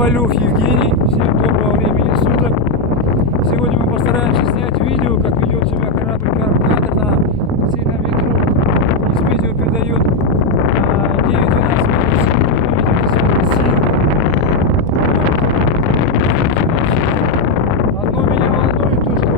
Ковалев Евгений. Всем доброго времени суток. Сегодня мы постараемся снять видео, как ведет себя корабль Карп-Катер на сильном ветру. Из видео передает 9-12 метров в секунду. Вы видите сегодня сильно. Одно меня волнует, то что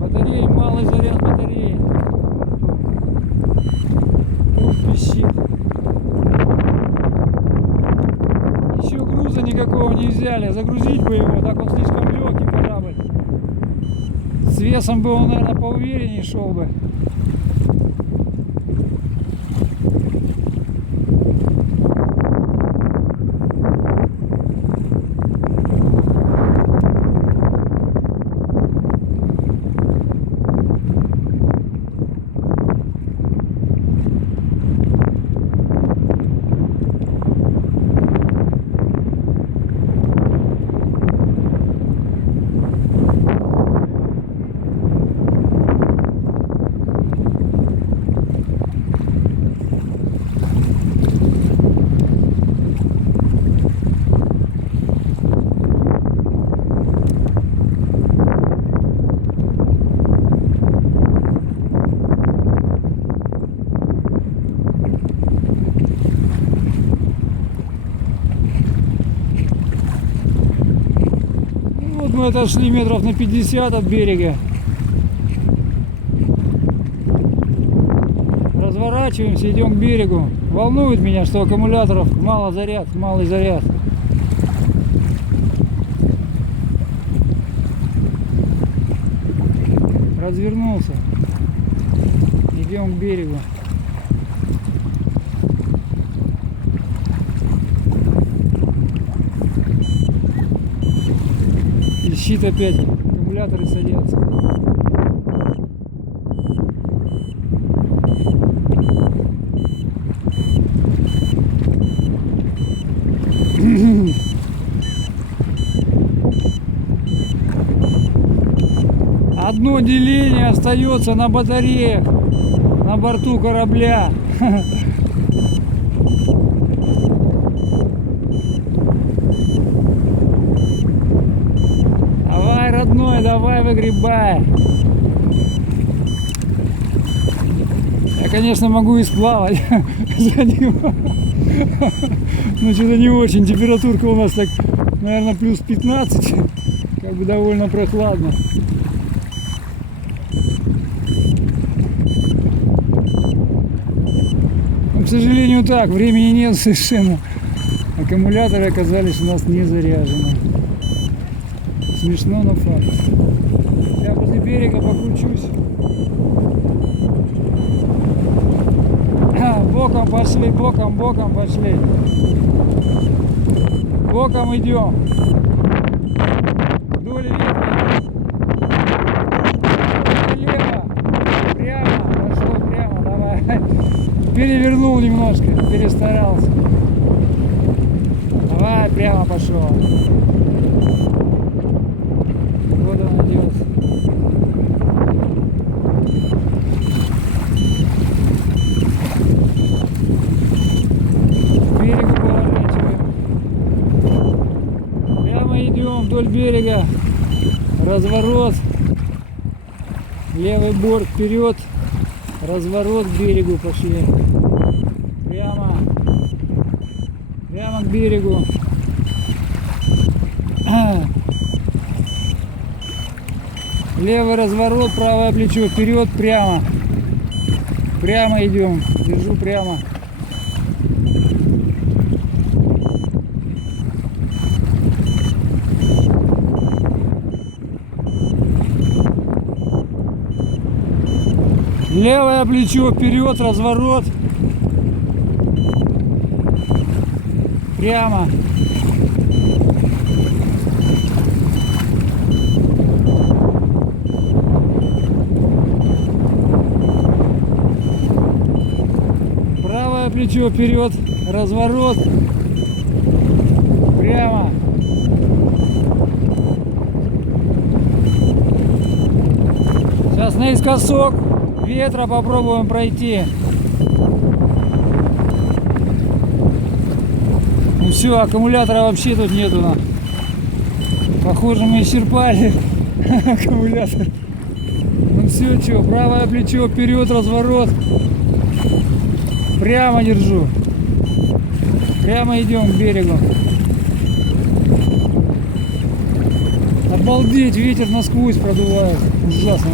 батареи, малый заряд батареи. Пищит. Еще груза никакого не взяли. Загрузить бы его, так он слишком легкий корабль. С весом бы он, наверное, поувереннее шел бы. Мы отошли метров на 50 от берега. Разворачиваемся, идем к берегу. Волнует меня, что аккумуляторов мало заряд, малый заряд. Развернулся. Идем к берегу. Щит опять, аккумуляторы садятся. Одно деление остается на батареях на борту корабля. Родной, давай выгребай. Я, конечно, могу и сплавать за него. Но что-то не очень. Температурка у нас так, наверное, плюс 15. Как бы довольно прохладно. Но, к сожалению, так. Времени нет совершенно. Аккумуляторы оказались у нас не заряжены. Смешно, но факт. Я возле берега покручусь. Боком пошли, боком пошли. Боком идем. Вдоль ветра. Влево. Прямо. Пошло прямо. Давай. Перевернул немножко. Перестарался. Давай, прямо пошел. Вот он идет. К берегу поворачиваем. Прямо идем вдоль берега. Разворот. Левый борт вперед. Разворот к берегу пошли. Прямо. Прямо к берегу. Левый разворот, правое плечо вперед, прямо. Прямо идем. Держу прямо. Левое плечо вперед, разворот. Прямо. плечо вперед, разворот, прямо. Сейчас наискосок ветра попробуем пройти. Ну все, аккумулятора вообще тут нету. Похоже, мы исчерпали аккумулятор. Ну все, что, правое плечо вперед, разворот. Прямо держу. Прямо идем к берегу. Обалдеть, ветер насквозь продувает. Ужасно.